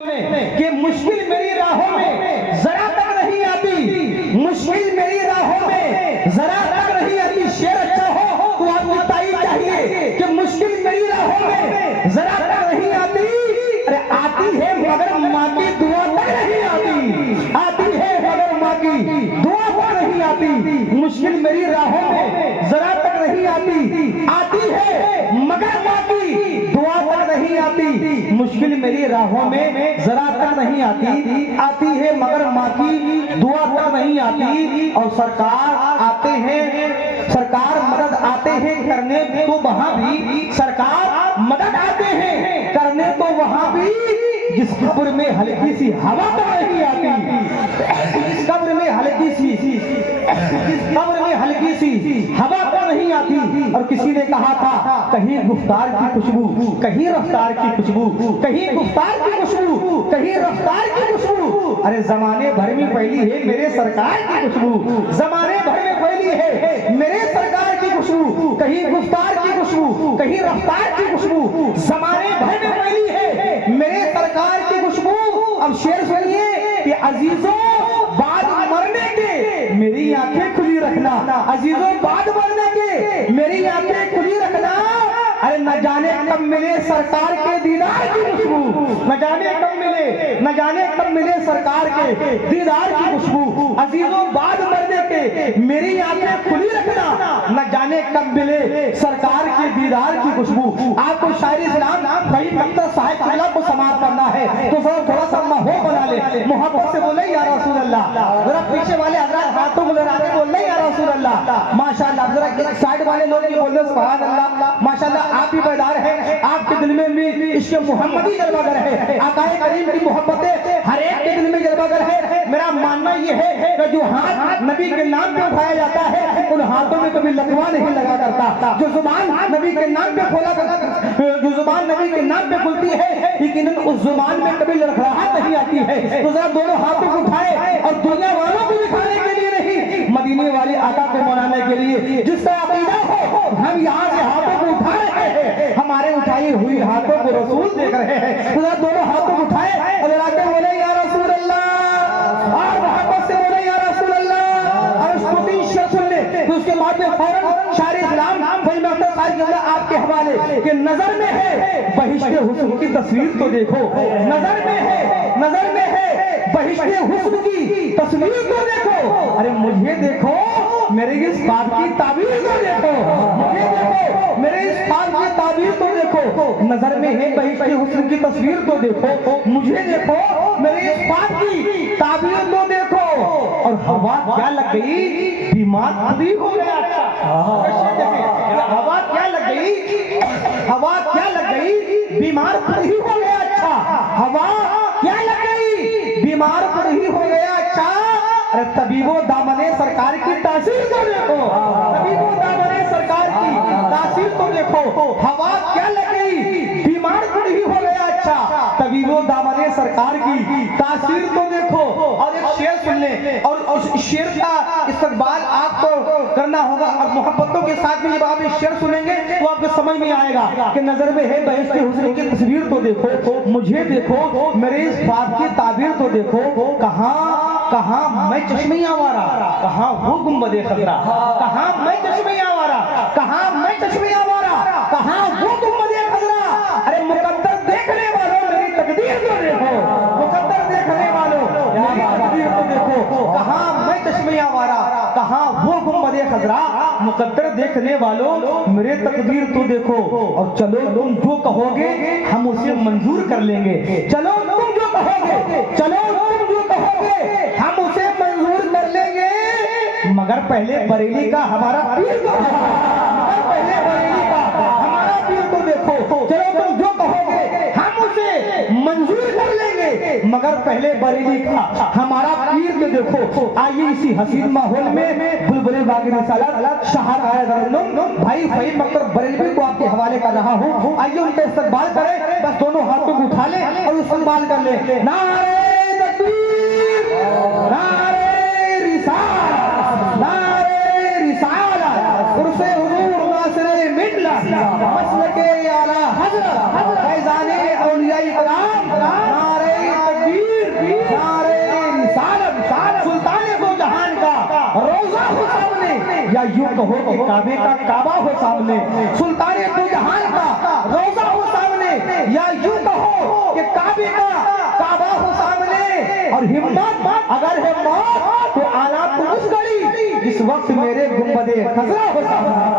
कि मुश्किल मेरी राहों में जरा तक नहीं आती, मुश्किल मेरी राहों में जरा तक नहीं आती। शेर अच्छा हो तो आपको ताई चाहिए कि मुश्किल मेरी राहों में जरा तक नहीं आती। अरे आती है मगर माँ की दुआ तक नहीं आती, आती है मगर माँ की दुआ तक नहीं आती। मुश्किल मेरी राहों में जरा तक नहीं आती, आती है मगर माँ की दुआ तक नहीं आती। मुश्किल मेरी राहों में जरा तक नहीं आती, आती है मगर माँ की दुआ तक नहीं आती। और सरकार आते हैं, सरकार मदद आते हैं करने तो वहां भी, सरकार मदद आते हैं करने तो वहां भी जिस कब्र में हल्की सी हवा तक नहीं आती, जिस कब्र में हल्की सी, जिस कब्र में हल्की सी हवा तक नहीं आती। और किसी ने कहा था कहीं गुफ्तार की खुशबू, कहीं रफ्तार की खुशबू, कहीं गुफ्तार की खुशबू, कहीं रफ्तार की खुशबू। अरे जमाने भर में फैली है मेरे सरकार की खुशबू, जमाने भर में फैली है मेरे सरकार की खुशबू। कहीं गुफ्तार की खुशबू, कहीं रफ्तार की खुशबू, जमाने भर में फैली है मेरे सरकार की खुशबू। अब शेर सुनिए कि अजीजों बाद मरने के मेरी आंखें खुली रखना, अजीजों बाद मरने के मेरी आंखें खुली रखना। अरे न जाने कब मिले सरकार के दीदार की खुशबू, न जाने कब मिले, न जाने कब मिले सरकार के दीदार की खुशबू। अजीजों बाद मरने के मेरी आंखें खुली रखना, न जाने कब मिले सरकार के दीदार की खुशबू। आपको शायरी इस्लाम फहीम अख्तर साहब किबला को समाप्त करना है तो थोड़ा सा माहौल बना ले, मोहब्बत से बोले या रसूल अल्लाह। जरा पीछे वाले हजरत हाथों को लगा के बोल रहे या रसूल अल्लाह, माशाअल्लाह। जरा साइड वाले लोग ये बोल रहे सुभान अल्लाह, माशाअल्लाह। आप भी बेदार हैं, आपके दिल में भी इश्क़ मोहम्मदी जलवागर है, आकाए करीम की मोहब्बतें हर एक के दिल में जलवागर है। मेरा मानना ये है कि जो हाथ नबी के नाम पे उठाया जाता है उन हाथों में कभी लकवा नहीं लगा करता। जो जुबान नबी के नाम पे खोला करता, जो जुबान नबी के नाम पे खुलती है लेकिन उस जुबान में कभी लड़खड़ाहट नहीं आती है। तो जरा दोनों हाथों को उठाए और दुनिया वालों को दिखाने के लिए नहीं, मदीने वाले आका को मनाने के लिए। जिसका अकीदा हो हम यहाँ से हाथों को उठा रहे हैं, हमारे उठाई हुई हाथों को रसूल देख रहे हैं। तो जरा दोनों हाथों को उठाए और जरा के बोले या रसूल अल्लाह, और मोहब्बत से बोले या रसूल अल्लाह। और उसको तीन शर्त सुन ले तो उसके बाद में फौरन शायरी इस्लाम फहीम अख्तर साहब आपके हवाले कि नजर में है बहिश्ते हुस्न की तस्वीर तो देखो, नजर में है, नजर में है बहिश्ते हुस्न की तस्वीर तो देखो। अरे मुझे देखो मेरे इस बात की ताबीर तो देखो, मुझे देखो मेरे इस बात की ताबीर तो देखो। नजर में है बहिश्ते हुस्न की तस्वीर तो देखो, मुझे देखो मेरे इस बात की ताबीर तो देखो। और हवा क्या लग गई बीमार खुदी हो गया। हवा क्या लग गई, हवा क्या लग गई बीमार खुद ही हो गया। अच्छा हवा क्या लग गई बीमार खुद ही हो गया। अच्छा अरे तबीबो दामने सरकार की तासीर तो देखो, तबीबो दामने सरकार की तासीर तो देखो। हवा क्या लग गई बीमार खुद ही हो गया। अच्छा तबीबो दामने सरकार की तासीर तो देखो। और एक शेर सुन ले और उस शेर का इस्तकबाल आपको करना होगा। और मोहब्बतों के साथ में जब आप इस शेर सुनेंगे तो आपको समझ में आएगा कि नजर में है बहिश्ते हुस्न की तस्वीर तो देखो, मुझे देखो मेरे इस बात की ताबीर तो देखो। कहाँ कहाँ मैं चश्मे आवारा, कहाँ वो गुंबदे खतरा, कहाँ मैं चश्मे आवारा, कहाँ मैं चश्मे आवारा, कहाँ वो गुंबदे खतरा। अरे मुकद्दर देखने वालों मेरी तकदीर तो देखो, मुकद्दर देखने वालों मेरी तकदीर तो देखो। कहाँ मैं चश्मे आवारा, कहाँ वो गुंबदे खतरा, मुकद्दर देखने वालों मेरे तकदीर तो देखो। और चलो तुम जो कहोगे हम उसे मंजूर कर लेंगे, चलो तुम जो कहोगे, चलो तुम जो कहोगे हम उसे मंजूर कर लेंगे। मगर पहले बरेली का हमारा पीर तो देखो, मगर पहले बरेली का हमारा पीर तो देखो। चलो तुम जो कहोगे हम उसे मंजूर कर लेंगे, मगर पहले बरेली का हमारा पीर तो देखो। आइए इसी हसीन माहौल में बुलबुल बागी रिसालत शहाद भाई फहीम अख्तर बरेलवी को आपके हवाले कर रहा हूँ। आइए उनका इस्तकबाल करें, बस दोनों हाथों को उठा ले और इस्तकबाल कर ले। नारे तकबीर, नारे रिसालत, नारे रिसालत, उर्से हुजूर नासिरे मिल्लत, मसलके आला हज़रत फैज़ाने औलिया इकराम, नारे या यूं कहो कि काबे का काबा हो सामने, सुल्तान दो जहान का रोजा हो सामने, या यूं कहो कि काबे का काबा हो सामने। और हिम्मत अगर है मौत तो आना तो उस घड़ी जिस वक्त मेरे गुंबदे खजरा हो सामने।